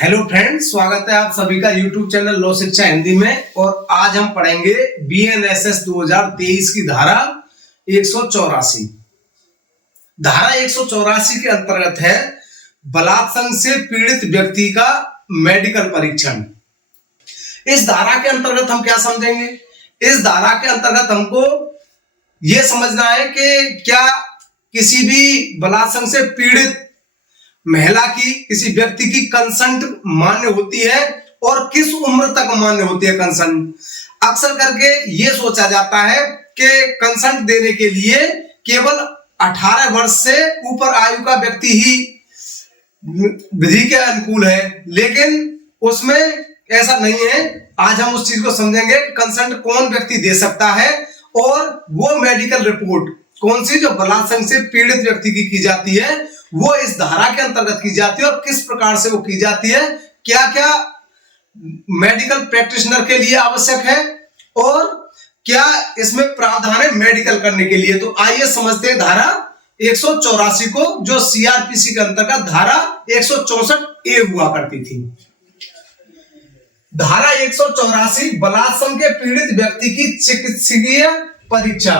Hello friends, स्वागत है आप सभी का यूट्यूब चैनल लो शिक्षा हिंदी में। और आज हम पढ़ेंगे बीएनएसएस 2023 की धारा 184। धारा 184 के अंतर्गत है बलात्संग से पीड़ित व्यक्ति का मेडिकल परीक्षण। इस धारा के अंतर्गत हम क्या समझेंगे? इस धारा के अंतर्गत हमको यह समझना है कि क्या किसी भी बलात्संग से पीड़ित महिला की, किसी व्यक्ति की कंसेंट मान्य होती है और किस उम्र तक मान्य होती है कंसेंट। अक्सर करके ये सोचा जाता है कि कंसेंट देने के लिए केवल 18 वर्ष से ऊपर आयु का व्यक्ति ही विधि के अनुकूल है, लेकिन उसमें ऐसा नहीं है। आज हम उस चीज को समझेंगे कि कंसेंट कौन व्यक्ति दे सकता है और वो मेडिकल रिपोर्ट कौन सी जो बलात्संग से पीड़ित व्यक्ति की जाती है वो इस धारा के अंतर्गत की जाती है और किस प्रकार से वो की जाती है, क्या क्या मेडिकल प्रैक्टिशनर के लिए आवश्यक है और क्या इसमें प्रावधान है मेडिकल करने के लिए। तो आइए समझते हैं धारा 184 को, जो सीआरपीसी के अंतर्गत धारा 164A हुआ करती थी। धारा 184 बलात्संग के पीड़ित व्यक्ति की चिकित्सकीय परीक्षा।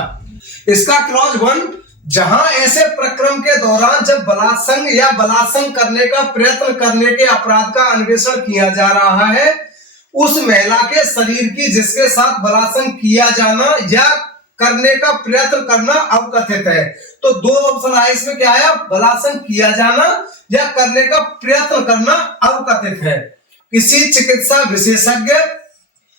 इसका क्लॉज 1, जहां ऐसे प्रक्रम के दौरान जब बलात्संग या बलात्संग करने का प्रयत्न करने के अपराध का अन्वेषण किया जा रहा है, उस महिला के शरीर की जिसके साथ बलात्संग किया जाना या करने का प्रयत्न करना अवकथित है। तो दो ऑप्शन आए इसमें, क्या है? बलात्संग किया जाना या करने का प्रयत्न करना अवकथित है। किसी चिकित्सा विशेषज्ञ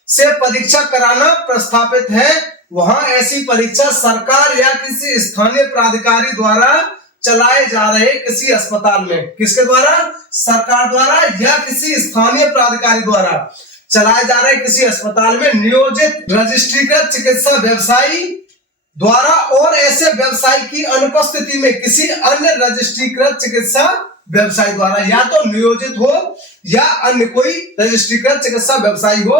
से परीक्षा कराना प्रस्तावित है, वहां ऐसी परीक्षा सरकार या किसी स्थानीय प्राधिकारी द्वारा चलाए जा रहे किसी अस्पताल में, किसके द्वारा? सरकार द्वारा या किसी स्थानीय प्राधिकारी द्वारा चलाए जा रहे किसी अस्पताल में नियोजित रजिस्ट्रीकृत चिकित्सा व्यवसायी द्वारा और ऐसे व्यवसायी की अनुपस्थिति में किसी अन्य रजिस्ट्रीकृत चिकित्सा व्यवसायी द्वारा, या तो नियोजित हो या अन्य कोई रजिस्ट्रीकृत चिकित्सा व्यवसायी हो।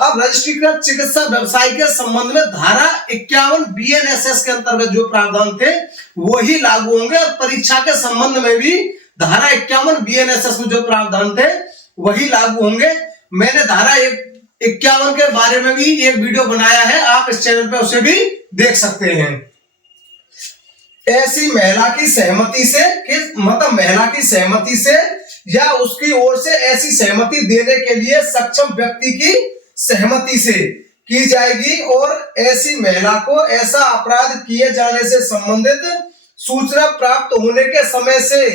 अब रजिस्ट्रीकृत चिकित्सा व्यवसायी के संबंध में धारा 51 बीएनएसएस के अंतर्गत जो प्रावधान थे वही लागू होंगे और परीक्षा के संबंध में भी धारा 51 बीएनएसएस में जो प्रावधान थे वही लागू होंगे। मैंने धारा 51 के बारे में भी एक वीडियो बनाया है, आप इस चैनल पे उसे भी देख सकते हैं। ऐसी महिला की सहमति से, मतलब महिला की सहमति से या उसकी ओर से ऐसी सहमति देने के लिए सक्षम व्यक्ति की सहमति से की जाएगी और ऐसी महिला को ऐसा अपराध किए जाने से संबंधित सूचना प्राप्त होने के समय से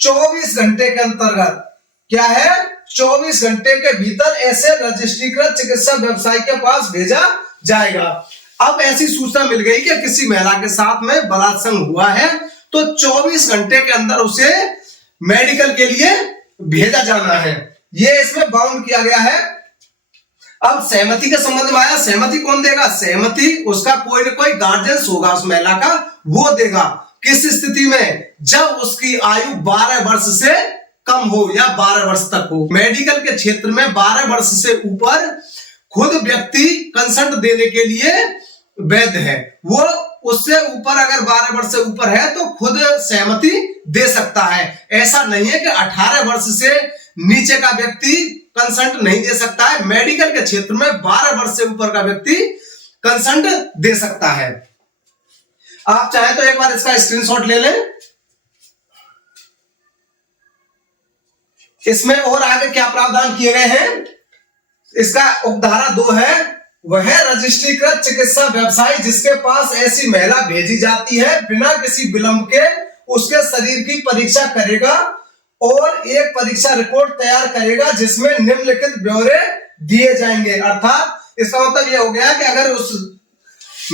24 घंटे के अंतर्गत, क्या है, 24 घंटे के भीतर ऐसे रजिस्ट्रीकृत चिकित्सा व्यवसायी के पास भेजा जाएगा। अब ऐसी सूचना मिल गई कि किसी महिला के साथ में बलात्संग हुआ है तो 24 घंटे के अंदर उसे मेडिकल के लिए भेजा जाना है, ये इसमें बाउंड किया गया है। अब सहमति के संबंध में आया, सहमति कौन देगा? सहमति उसका कोई न कोई गार्जियन होगा उस महिला का, वो देगा। किस स्थिति में? जब उसकी आयु 12 वर्ष से कम हो या 12 वर्ष तक हो। मेडिकल के क्षेत्र में 12 वर्ष से ऊपर खुद व्यक्ति कंसेंट देने के लिए वैध है। वो उससे ऊपर अगर 12 वर्ष से ऊपर है तो खुद सहमति दे सकता है। ऐसा नहीं है कि 18 वर्ष से नीचे का व्यक्ति कंसेंट नहीं दे सकता है। मेडिकल के क्षेत्र में 12 वर्ष से ऊपर का व्यक्ति कंसेंट दे सकता है। आप चाहे तो एक बार इसका स्क्रीनशॉट ले लें। इसमें और आगे क्या प्रावधान किए गए हैं? इसका उपधारा 2 है, वह रजिस्ट्रीकृत चिकित्सा व्यवसायी जिसके पास ऐसी महिला भेजी जाती है बिना किसी विलंब के उसके शरीर की परीक्षा करेगा और एक परीक्षा रिपोर्ट तैयार करेगा जिसमें निम्नलिखित ब्यौरे दिए जाएंगे। अर्थात इसका मतलब यह हो गया कि अगर उस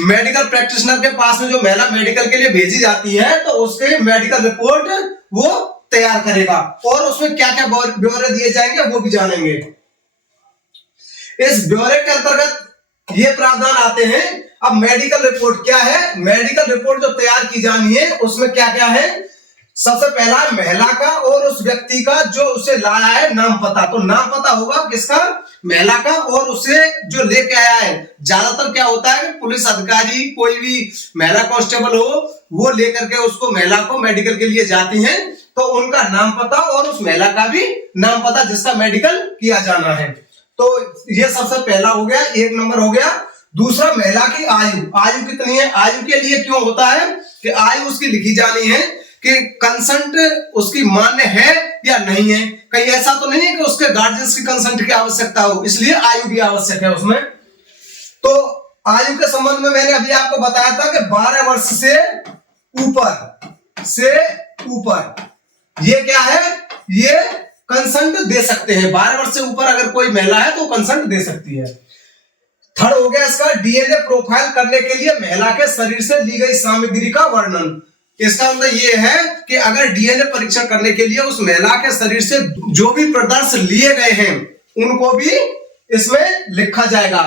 मेडिकल प्रैक्टिशनर के पास में जो महिला मेडिकल के लिए भेजी जाती है तो उसके मेडिकल रिपोर्ट वो तैयार करेगा और उसमें क्या क्या ब्यौरे दिए जाएंगे वो भी जानेंगे। इस ब्यौरे के अंतर्गत ये प्रावधान आते हैं। अब मेडिकल रिपोर्ट क्या है? मेडिकल रिपोर्ट जो तैयार की जानी है उसमें क्या क्या है? सबसे पहला महिला का और उस व्यक्ति का जो उसे लाया है नाम पता। तो नाम पता होगा किसका? महिला का, और उसे जो लेके आया है। ज्यादातर क्या होता है, पुलिस अधिकारी कोई भी महिला कांस्टेबल हो वो लेकर के उसको महिला को मेडिकल के लिए जाती हैं, तो उनका नाम पता और उस महिला का भी नाम पता जिसका मेडिकल किया जाना है। तो ये सबसे पहला हो गया, 1 नंबर हो गया। दूसरा, महिला की आयु। आयु कितनी है? आयु के लिए क्यों होता है कि आयु उसकी लिखी जानी है कि कंसेंट उसकी मान्य है या नहीं है। कहीं ऐसा तो नहीं है कि उसके गार्जियंस की कंसेंट की आवश्यकता हो, इसलिए आयु भी आवश्यक है उसमें। तो आयु के संबंध में मैंने अभी आपको बताया था कि 12 वर्ष से ऊपर ये क्या है? ये कंसेंट दे सकते हैं। 12 वर्ष से ऊपर अगर कोई महिला है तो कंसेंट दे सकती है। थर्ड हो गया इसका, डीएनए प्रोफाइल करने के लिए महिला के शरीर से ली गई सामग्री का वर्णन। इसका मतलब ये है कि अगर डीएनए परीक्षण करने के लिए उस महिला के शरीर से जो भी पदार्थ लिए गए हैं उनको भी इसमें लिखा जाएगा।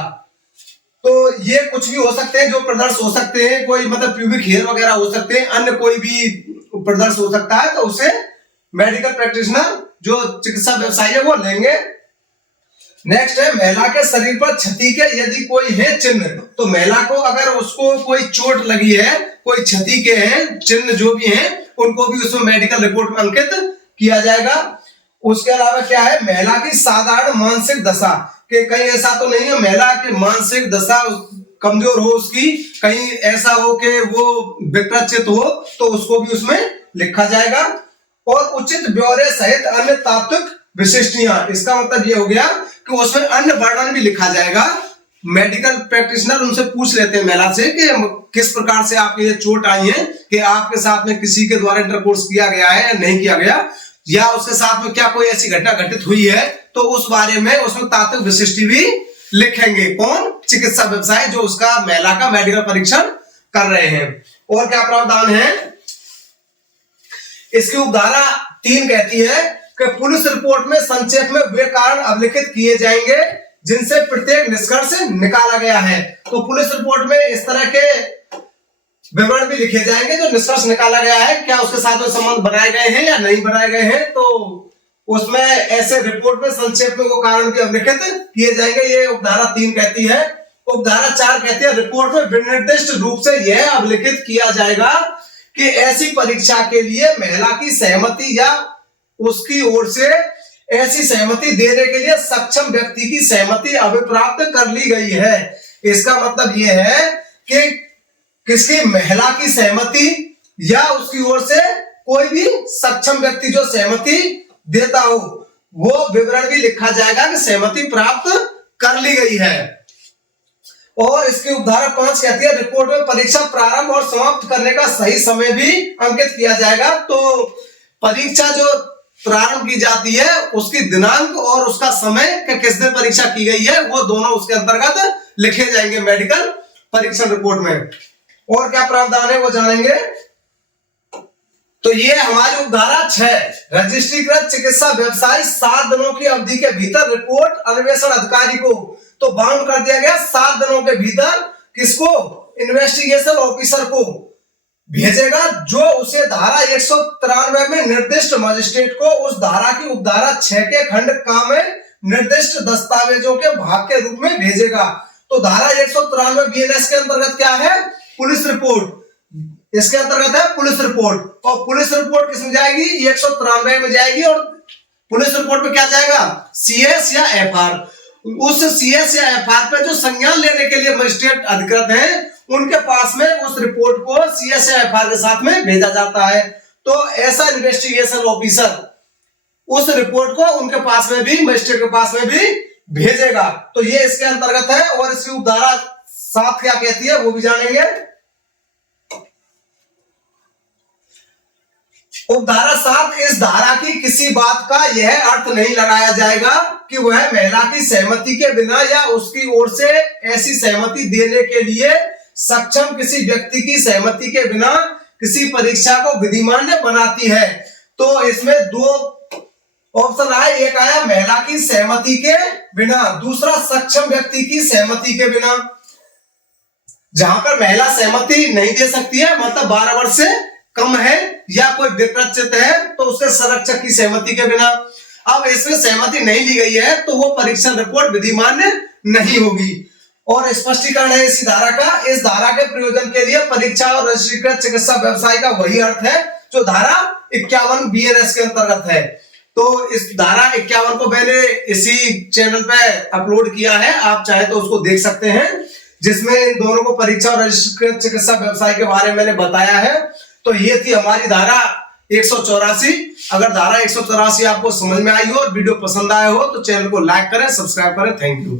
तो ये कुछ भी हो सकते हैं, जो पदार्थ हो सकते हैं, कोई मतलब प्यूबिक हेयर वगैरह हो सकते हैं, अन्य कोई भी पदार्थ हो सकता है, तो उसे मेडिकल प्रैक्टिशनर जो चिकित्सा व्यवसायी है वो लेंगे। नेक्स्ट है, महिला के शरीर पर क्षति के यदि कोई है चिन्ह, तो महिला को अगर उसको कोई चोट लगी है, कोई क्षति के हैं चिन्ह जो भी हैं, उनको भी उसमें मेडिकल रिपोर्ट में अंकित किया जाएगा। उसके अलावा क्या है, महिला की साधारण मानसिक दशा, कि कहीं ऐसा तो नहीं है महिला की मानसिक दशा कमजोर हो, उसकी कहीं ऐसा हो कि वो विकृत हो, तो उसको भी उसमें लिखा जाएगा। और उचित ब्यौरे सहित अन्य तात्विक विशिष्टियां, इसका मतलब ये हो गया कि उसमें अन्य वर्णन भी लिखा जाएगा। मेडिकल प्रैक्टिशनर उनसे पूछ लेते हैं महिला से कि किस प्रकार से आपकी ये चोट आई है, कि आपके साथ में किसी के द्वारा इंटरकोर्स किया गया है या नहीं किया गया, या उसके साथ में क्या कोई ऐसी घटना घटित हुई है, तो उस बारे में उसमें तात्विक विशिष्टि भी लिखेंगे। कौन? चिकित्सा व्यवसाय जो उसका महिला का मेडिकल परीक्षण कर रहे हैं। और क्या प्रावधान है इसकी? उपधारा 3 कहती है कि पुलिस रिपोर्ट में संक्षेप में वे कारण अभिलिखित किए जाएंगे जिनसे प्रत्येक निष्कर्ष निकाला गया है। तो पुलिस रिपोर्ट में इस तरह के विवरण भी लिखे जाएंगे जो निष्कर्ष निकाला गया है, क्या उसके साथ में संबंध बनाए गए हैं या नहीं बनाए गए हैं, तो उसमें ऐसे रिपोर्ट में संक्षेप में वो कारण भी अभिलिखित किए जाएंगे। ये उपधारा 3 कहती है। उपधारा 4 कहती है, रिपोर्ट में विनिर्दिष्ट रूप से यह अभिलिखित किया जाएगा कि ऐसी परीक्षा के लिए महिला की सहमति या उसकी ओर से ऐसी सहमति देने के लिए सक्षम व्यक्ति की सहमति अभिप्राप्त कर ली गई है। इसका मतलब यह है कि किसकी? महिला की सहमति या उसकी ओर से कोई भी सक्षम व्यक्ति जो सहमति देता हो, वो विवरण भी लिखा जाएगा कि सहमति प्राप्त कर ली गई है। और इसकी उपधारा 5 कहती है, रिपोर्ट में परीक्षा प्रारंभ और समाप्त करने का सही समय भी अंकित किया जाएगा। तो परीक्षा जो प्रारंभ की जाती है उसकी दिनांक और उसका समय कि किस दिन परीक्षा की गई है, वो दोनों उसके अंतर्गत लिखे जाएंगे मेडिकल परीक्षण रिपोर्ट में। और क्या प्रावधान है वो जानेंगे। तो ये हमारी उपधारा 6, रजिस्ट्रीकृत चिकित्सा व्यवसायी 7 दिनों की अवधि के भीतर रिपोर्ट अन्वेषण अधिकारी को, तो बाउंड कर दिया गया 7 दिनों के भीतर किसको? इन्वेस्टिगेशन ऑफिसर को भेजेगा, जो उसे धारा 193 में निर्दिष्ट मजिस्ट्रेट को उस धारा की उपधारा 6 के खंड का में निर्दिष्ट दस्तावेजों के भाग के रूप में भेजेगा। तो धारा 193 बीएनएस के अंतर्गत क्या है? Police report. इसके अंतर्गत है पुलिस रिपोर्ट, और पुलिस रिपोर्ट किसमें जाएगी? 193 में जाएगी। और पुलिस रिपोर्ट में क्या जाएगा? सीएस या एफआर। उस सीएस या एफआर पे जो संज्ञान लेने के लिए मजिस्ट्रेट अधिकृत हैं, उनके पास में उस रिपोर्ट को सीएस या एफआर के साथ में भेजा जाता है। तो ऐसा इन्वेस्टिगेशन ऑफिसर उस रिपोर्ट को उनके पास में भी, मजिस्ट्रेट के पास में भी भेजेगा। तो ये इसके अंतर्गत है। और इसकी उपधारा 7 क्या कहती है वो भी जानेंगे। उपधारा 7, इस धारा की किसी बात का यह अर्थ नहीं लगाया जाएगा कि वह महिला की सहमति के बिना या उसकी ओर से ऐसी सहमति देने के लिए सक्षम किसी व्यक्ति की सहमति के बिना किसी परीक्षा को विधिमान्य बनाती है। तो इसमें 2 ऑप्शन आए, एक आया महिला की सहमति के बिना, दूसरा सक्षम व्यक्ति की सहमति के बिना। जहां पर महिला सहमति नहीं दे सकती है, मतलब 12 वर्ष से कम है या कोई विकृत है, तो उसके संरक्षक की सहमति के बिना। अब इसमें सहमति नहीं ली गई है तो वो परीक्षण रिपोर्ट विधिमान्य नहीं होगी। और स्पष्टीकरण है इसी धारा का। इस धारा के प्रयोजन के लिए परीक्षा और रजिस्ट्रीकृत चिकित्सा व्यवसाय का वही अर्थ है जो धारा 51 BNS के अंतर्गत है। तो इस धारा 51 को मैंने इसी चैनल पे अपलोड किया है, आप चाहे तो उसको देख सकते हैं, जिसमें इन दोनों को परीक्षा और रजिस्ट्रेशन चिकित्सा व्यवसाय के बारे में मैंने बताया है। तो ये थी हमारी धारा 184। अगर धारा 184 आपको समझ में आई हो और वीडियो पसंद आया हो तो चैनल को लाइक करें, सब्सक्राइब करें। Thank you.